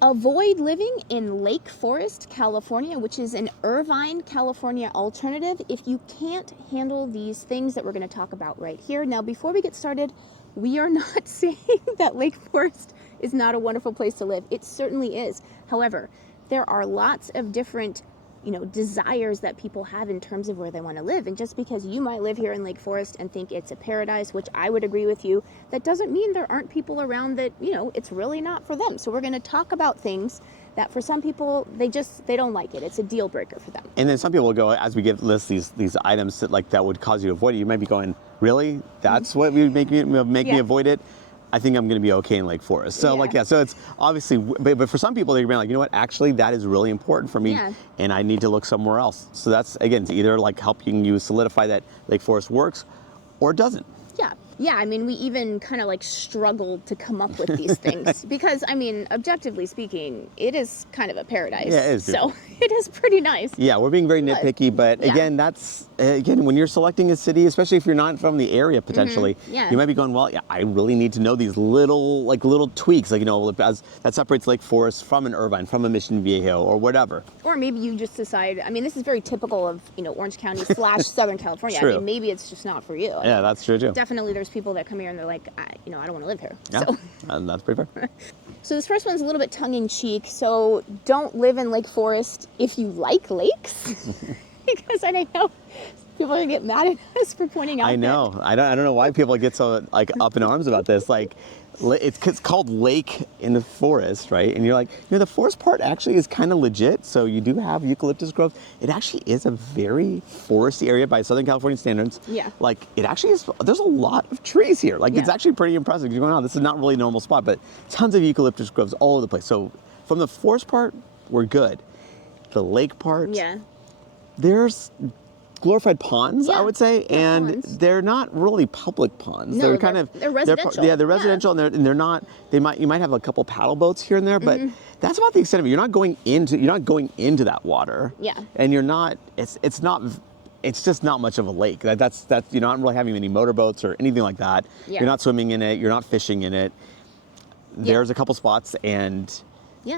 Avoid living in Lake Forest, California, which is an Irvine, California alternative if you can't handle these things that we're going to talk about right here. Now, before we get started, we are not saying that Lake Forest is not a wonderful place to live. It certainly is. However, there are lots of different desires that people have in terms of where they want to live. And just because you might live here in Lake Forest and think it's a paradise, which I would agree with you, that doesn't mean there aren't people around that, it's really not for them. So we're going to talk about things that for some people, they don't like it. It's a deal breaker for them. And then some people will go, as we list these items that would cause you to avoid it, you might be going, really? That's what would make me avoid it? I think I'm going to be okay in Lake Forest. So so it's obviously, but for some people, they're going to be like, you know what, actually that is really important for me and I need to look somewhere else. So that's, again, it's either like helping you solidify that Lake Forest works or it doesn't. Yeah, I mean, we even kind of like struggled to come up with these things because, I mean, objectively speaking, it is kind of a paradise. Yeah, it is. So it is pretty nice. Yeah, we're being very nitpicky, but again, that's, when you're selecting a city, especially if you're not from the area potentially, you might be going, well, I really need to know these little tweaks, as that separates Lake Forest from an Irvine, from a Mission Viejo or whatever. Or maybe you just decide, I mean, this is very typical of, Orange County / Southern California. True. I mean, maybe it's just not for you. Yeah, that's true too. Definitely there's people that come here and they're like, I don't want to live here. Yeah, so. And that's pretty fair. So this first one's a little bit tongue-in-cheek. So don't live in Lake Forest if you like lakes. Because I know people are going to get mad at us for pointing out I know. I don't know why people get so up in arms about this. It's called Lake in the Forest, right? And you're like, the forest part actually is kind of legit. So you do have eucalyptus growth. It actually is a very foresty area by Southern California standards. Yeah. It actually is, there's a lot of trees here. It's actually pretty impressive. You're going, oh, this is not really a normal spot, but tons of eucalyptus groves all over the place. So from the forest part, we're good. The lake part, there's glorified ponds, I would say, and ponds. They're not really public ponds. No, they're residential. They're residential, and they're not. You might have a couple paddle boats here and there, but that's about the extent of it. You're not going into that water. Yeah. And you're not. It's not. It's just not much of a lake. That's you're not really having any motorboats or anything like that. Yeah. You're not swimming in it. You're not fishing in it. There's a couple spots and.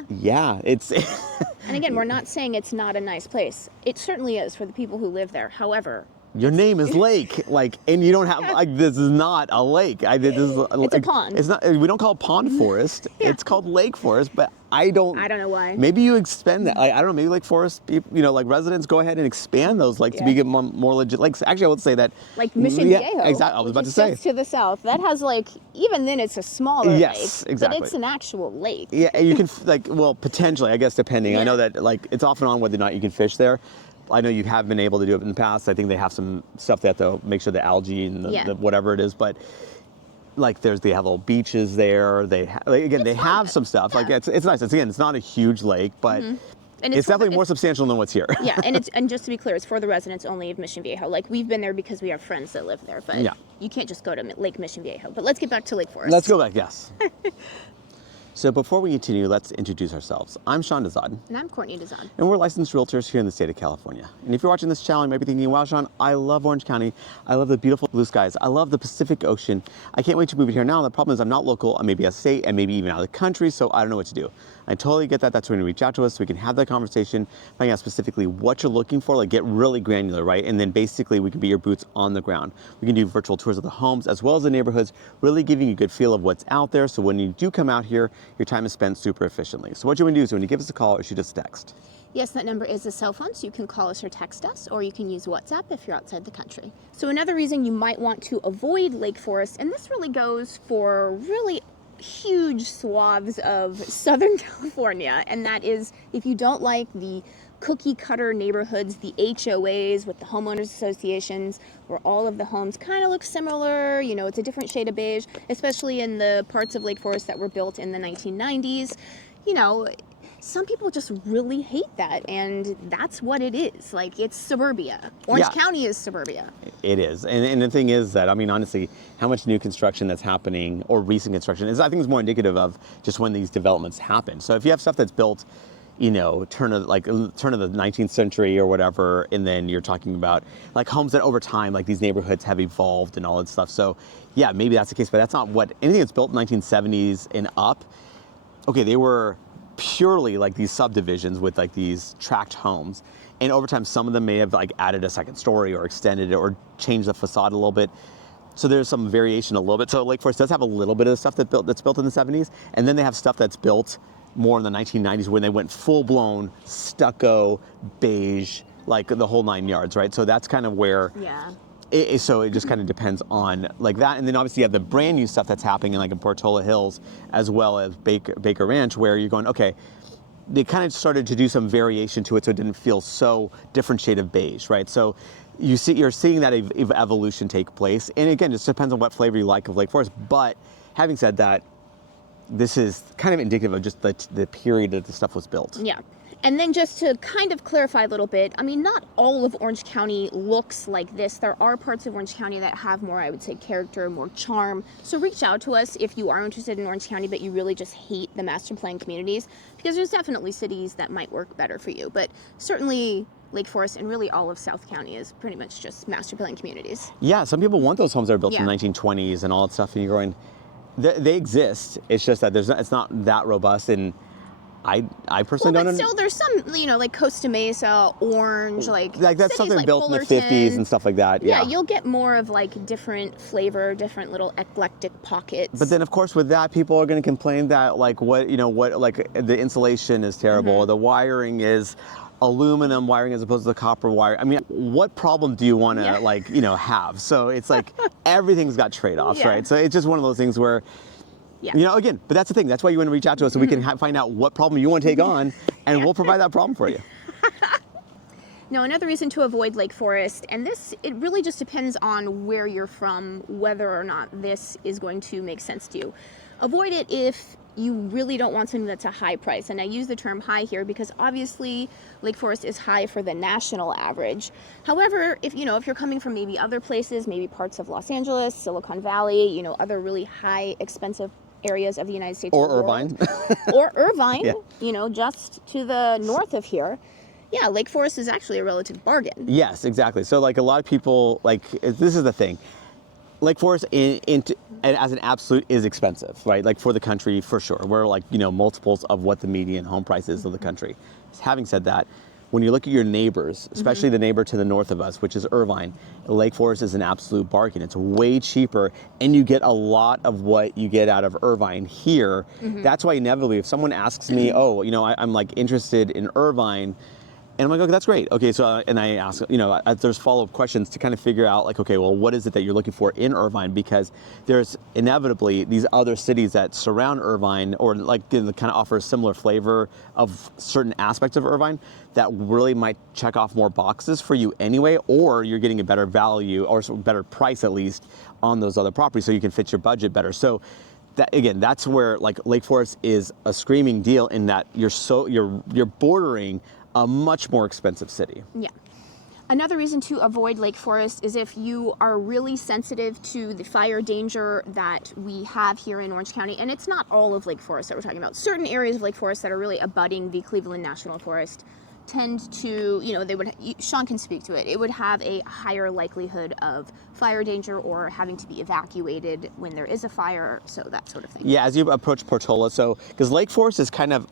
Yeah, it's... And again, we're not saying it's not a nice place. It certainly is for the people who live there. However... Your name is Lake, and you don't have, this is not a lake. It's a pond. It's not, we don't call it pond forest. It's called Lake Forest, but I don't know why. Maybe you expand that. I don't know, maybe Lake Forest, residents go ahead and expand those lakes to be more legit lakes. Actually, I would say that. Like Mission Viejo. Exactly, I was about to say. Just to the south. That has even then it's a smaller lake. Exactly. But it's an actual lake. Yeah, you can, potentially, I guess, depending. I know that, it's off and on whether or not you can fish there. I know you have been able to do it in the past. I think they have some stuff they have to make sure the algae and the whatever it is, but they have little beaches there. They have some stuff. Yeah. It's nice. It's not a huge lake, but and it's definitely more substantial than what's here. Yeah, and just to be clear, it's for the residents only of Mission Viejo. We've been there because we have friends that live there, but you can't just go to Lake Mission Viejo. But let's get back to Lake Forest. Let's go back. Yes. So before we continue, let's introduce ourselves. I'm Sean Dezad. And I'm Courtney Dezad. And we're licensed realtors here in the state of California. And if you're watching this channel, you might be thinking, wow, Sean, I love Orange County. I love the beautiful blue skies. I love the Pacific Ocean. I can't wait to move here now. The problem is I'm not local. I may be out of state and maybe even out of the country, so I don't know what to do. I totally get that. That's when you reach out to us so we can have that conversation, find out specifically what you're looking for, get really granular, right? And then basically we can be your boots on the ground. We can do virtual tours of the homes as well as the neighborhoods, really giving you a good feel of what's out there. So when you do come out here, your time is spent super efficiently. So what you want to do is when you give us a call or shoot us a text. Yes, that number is a cell phone, so you can call us or text us, or you can use WhatsApp if you're outside the country. So another reason you might want to avoid Lake Forest, and this really goes for really huge swaths of Southern California, and that is if you don't like the cookie cutter neighborhoods, the HOAs with the homeowners associations, where all of the homes kind of look similar, it's a different shade of beige, especially in the parts of Lake Forest that were built in the 1990s. Some people just really hate that, and that's what it is. It's suburbia. Orange County is suburbia. It is. And the thing is that, honestly, how much new construction that's happening, or recent construction, I think is more indicative of just when these developments happen. So if you have stuff that's built, turn of the 19th century or whatever, and then you're talking about homes that over time, these neighborhoods have evolved and all that stuff. So yeah, maybe that's the case, but that's not what, anything that's built in 1970s and up, okay, they were purely like these subdivisions with like these tract homes. And over time, some of them may have like added a second story or extended it or changed the facade a little bit. So there's some variation a little bit. So Lake Forest does have a little bit of stuff that's built in the 70s. And then they have stuff that's built more in the 1990s when they went full-blown stucco, beige, like the whole 9 yards, right? So that's kind of where, so it just kind of depends on like that. And then obviously you have the brand new stuff that's happening in like in Portola Hills as well as Baker Ranch, where you're going, okay, they kind of started to do some variation to it so it didn't feel so different shade of beige, right? So you're seeing that evolution take place. And again, it just depends on what flavor you like of Lake Forest. But having said that, this is kind of indicative of just the period that the stuff was built. Yeah. And then just to kind of clarify a little bit, I mean, not all of Orange County looks like this. There are parts of Orange County that have more, I would say, character, more charm. So reach out to us if you are interested in Orange County, but you really just hate the master plan communities, because there's definitely cities that might work better for you. But certainly Lake Forest and really all of South County is pretty much just master plan communities. Yeah, some people want those homes that are built in the 1920s and all that stuff, and you're going, they exist. It's just that it's not that robust. And I personally don't. But still, there's some, you know, like Costa Mesa, Orange, like that's something like built Fullerton. in the 50s and stuff like that. Yeah, you'll get more of like different flavor, different little eclectic pockets. But then, of course, with that, people are going to complain that like like the insulation is terrible, the wiring is aluminum wiring as opposed to the copper wire. I mean, what problem do you want to have? So it's like everything's got trade-offs, right? So it's just one of those things where. Yeah. You know, again, but that's the thing. That's why you want to reach out to us so we can find out what problem you want to take on, and we'll provide that problem for you. Now, another reason to avoid Lake Forest, and it really just depends on where you're from, whether or not this is going to make sense to you. Avoid it if you really don't want something that's a high price. And I use the term high here because obviously Lake Forest is high for the national average. However, if you're coming from maybe other places, maybe parts of Los Angeles, Silicon Valley, other really high expensive areas of the United States or Irvine or Irvine, just to the north of here, Lake Forest is actually a relative bargain. Yes, exactly. So like a lot of people, like this is the thing, Lake Forest as an absolute is expensive, right? Like for the country, for sure. We're like multiples of what the median home price is of the country. Having said that, when you look at your neighbors, especially the neighbor to the north of us, which is Irvine, Lake Forest is an absolute bargain. It's way cheaper, and you get a lot of what you get out of Irvine here. That's why inevitably, if someone asks me, I'm like interested in Irvine, and I'm like, okay, that's great. Okay, so, and I ask, there's follow-up questions to kind of figure out, like, okay, well, what is it that you're looking for in Irvine? Because there's inevitably these other cities that surround Irvine or like kind of offer a similar flavor of certain aspects of Irvine that really might check off more boxes for you anyway, or you're getting a better value or better price at least on those other properties so you can fit your budget better. So that's where like Lake Forest is a screaming deal in that you're bordering a much more expensive city. Yeah. Another reason to avoid Lake Forest is if you are really sensitive to the fire danger that we have here in Orange County. And it's not all of Lake Forest that we're talking about. Certain areas of Lake Forest that are really abutting the Cleveland National Forest tend to, Sean can speak to it, it would have a higher likelihood of fire danger or having to be evacuated when there is a fire, so that sort of thing. Yeah, as you approach Portola, because Lake Forest is kind of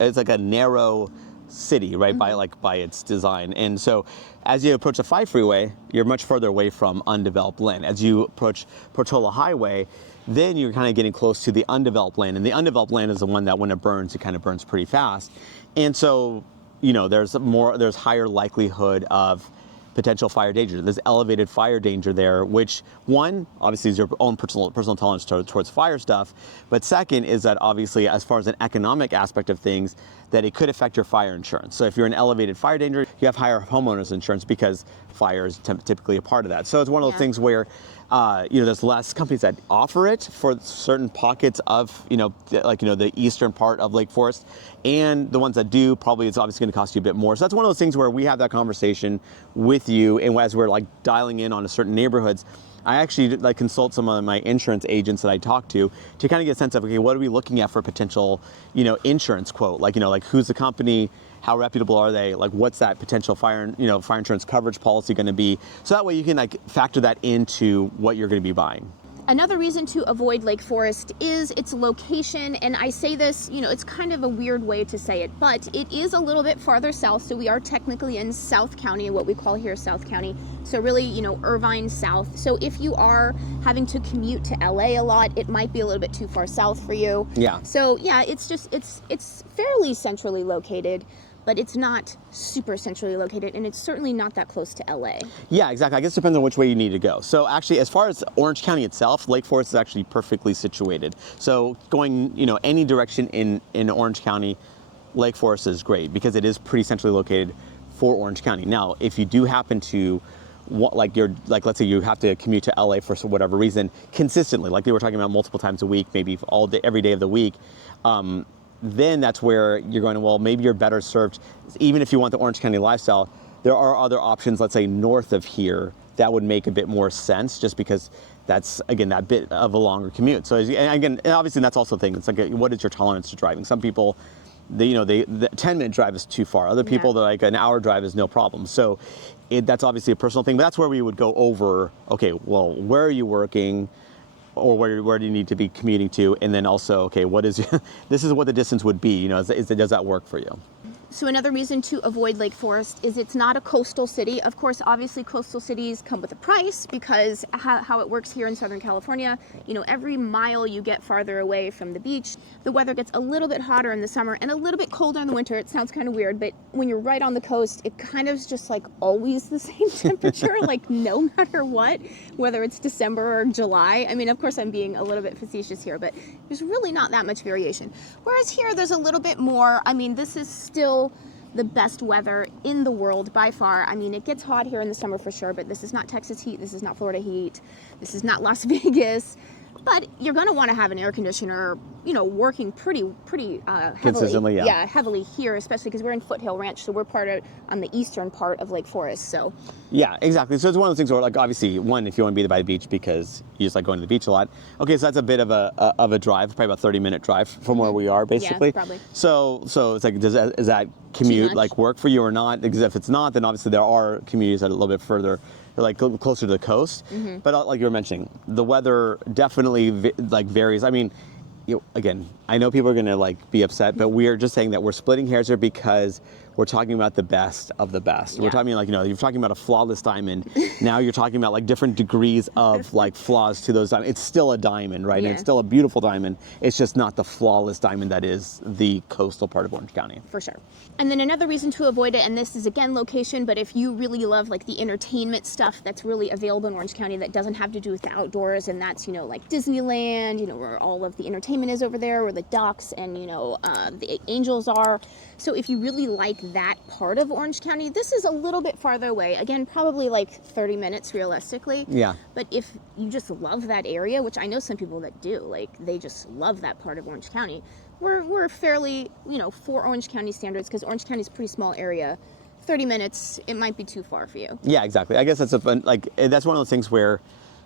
it's like a narrow city, right, by its design. And so as you approach the 5 freeway, you're much further away from undeveloped land. As you approach Portola Highway, then you're kind of getting close to the undeveloped land. And the undeveloped land is the one that when it burns, it kind of burns pretty fast. And so, there's higher likelihood of potential fire danger. There's elevated fire danger there, which one, obviously is your own personal tolerance towards fire stuff. But second is that obviously as far as an economic aspect of things, that it could affect your fire insurance. So if you're in elevated fire danger, you have higher homeowners insurance because fire is typically a part of that. So it's one of those things where there's less companies that offer it for certain pockets of, the eastern part of Lake Forest. And the ones that do, probably it's obviously going to cost you a bit more. So that's one of those things where we have that conversation with you. And as we're like dialing in on certain neighborhoods, I actually consult some of my insurance agents that I talk to kind of get a sense of, okay, what are we looking at for potential, insurance quote? Like who's the company? How reputable are they? Like, what's that potential fire insurance coverage policy going to be? So that way you can factor that into what you're going to be buying. Another reason to avoid Lake Forest is its location, and I say this, it's kind of a weird way to say it, but it is a little bit farther south, so we are technically in South County, what we call here South County, so really, Irvine South. So if you are having to commute to LA a lot, it might be a little bit too far south for you. Yeah. So yeah, it's fairly centrally located, but it's not super centrally located, and it's certainly not that close to LA. Yeah, exactly. I guess it depends on which way you need to go. So actually, as far as Orange County itself, Lake Forest is actually perfectly situated. So going, any direction in Orange County, Lake Forest is great because it is pretty centrally located for Orange County. Now, if you do happen to let's say you have to commute to LA for whatever reason consistently, like they were talking about multiple times a week, maybe all day, every day of the week, then that's where you're going, well, maybe you're better served. Even if you want the Orange County lifestyle, there are other options, let's say north of here, that would make a bit more sense just because that's, again, that bit of a longer commute. So and obviously that's also the thing. It's like, what is your tolerance to driving? Some people, the 10-minute drive is too far. Other people, they're like, an hour drive is no problem. So that's obviously a personal thing, but that's where we would go over, okay, well, where are you working? Or where do you need to be commuting to? And then also, okay, this is what the distance would be, does that work for you? So another reason to avoid Lake Forest is it's not a coastal city. Of course, obviously coastal cities come with a price because how it works here in Southern California, every mile you get farther away from the beach, the weather gets a little bit hotter in the summer and a little bit colder in the winter. It sounds kind of weird, but when you're right on the coast, it kind of is just like always the same temperature, like no matter what, whether it's December or July. I mean, of course, I'm being a little bit facetious here, but there's really not that much variation. Whereas here, there's a little bit more. I mean, this is still the best weather in the world by far. I mean, it gets hot here in the summer for sure, but this is not Texas heat, this is not Florida heat, this is not Las Vegas. But you're going to want to have an air conditioner, working pretty heavily. Consistently, yeah. Yeah, heavily here, especially because we're in Foothill Ranch, so we're on the eastern part of Lake Forest. So. Yeah, exactly. So it's one of those things where, like, obviously, one, if you want to be by the beach because you just like going to the beach a lot. Okay, so that's a bit of a drive, probably about 30-minute drive from where we are, basically. Yeah, probably. So it's like, is that commute like work for you or not? Because if it's not, then obviously there are communities that are a little bit further, like closer to the coast. Mm-hmm. But like you were mentioning, the weather definitely varies. I mean, again, I know people are going to be upset, but we are just saying that we're splitting hairs here because we're talking about the best of the best. Yeah. We're talking you're talking about a flawless diamond. Now you're talking about different degrees of flaws to those diamonds. It's still a diamond, right? Yeah. And it's still a beautiful diamond. It's just not the flawless diamond that is the coastal part of Orange County. For sure. And then another reason to avoid it, and this is again location, but if you really love the entertainment stuff that's really available in Orange County that doesn't have to do with the outdoors, and that's like Disneyland, where all of the entertainment is over there, where the ducks and the angels are. So if you really like that part of Orange County, this is a little bit farther away. Again, probably 30 minutes realistically. Yeah. But if you just love that area, which I know some people that do, they just love that part of Orange County, we're fairly, for Orange County standards, because Orange County is a pretty small area, 30 minutes, it might be too far for you. Yeah, exactly. I guess that's that's one of those things where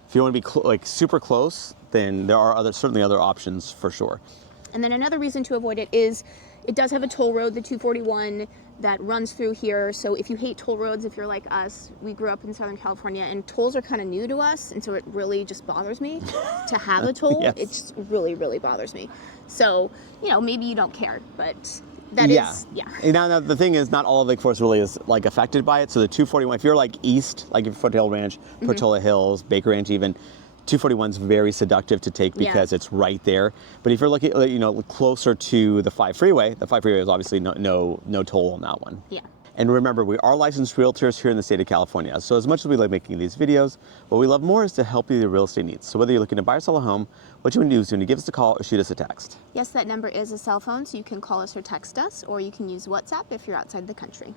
if you want to be super close, then there are certainly other options for sure. And then another reason to avoid it is it does have a toll road, the 241, that runs through here. So if you hate toll roads, if you're like us, we grew up in Southern California, and tolls are kind of new to us, and so it really just bothers me to have a toll. Yes. It just really, really bothers me. So, maybe you don't care, but that is. Now, the thing is, not all of Lake Forest really is affected by it. So the 241, if you're east, like Foothill Ranch, Portola Hills, Baker Ranch even, 241 is very seductive to take because it's right there. But if you're looking, closer to the 5 freeway, the 5 freeway is obviously no toll on that one. Yeah. And remember, we are licensed realtors here in the state of California. So as much as we like making these videos, what we love more is to help you with your real estate needs. So whether you're looking to buy or sell a home, what you want to do is you want to give us a call or shoot us a text. Yes, that number is a cell phone, so you can call us or text us, or you can use WhatsApp if you're outside the country.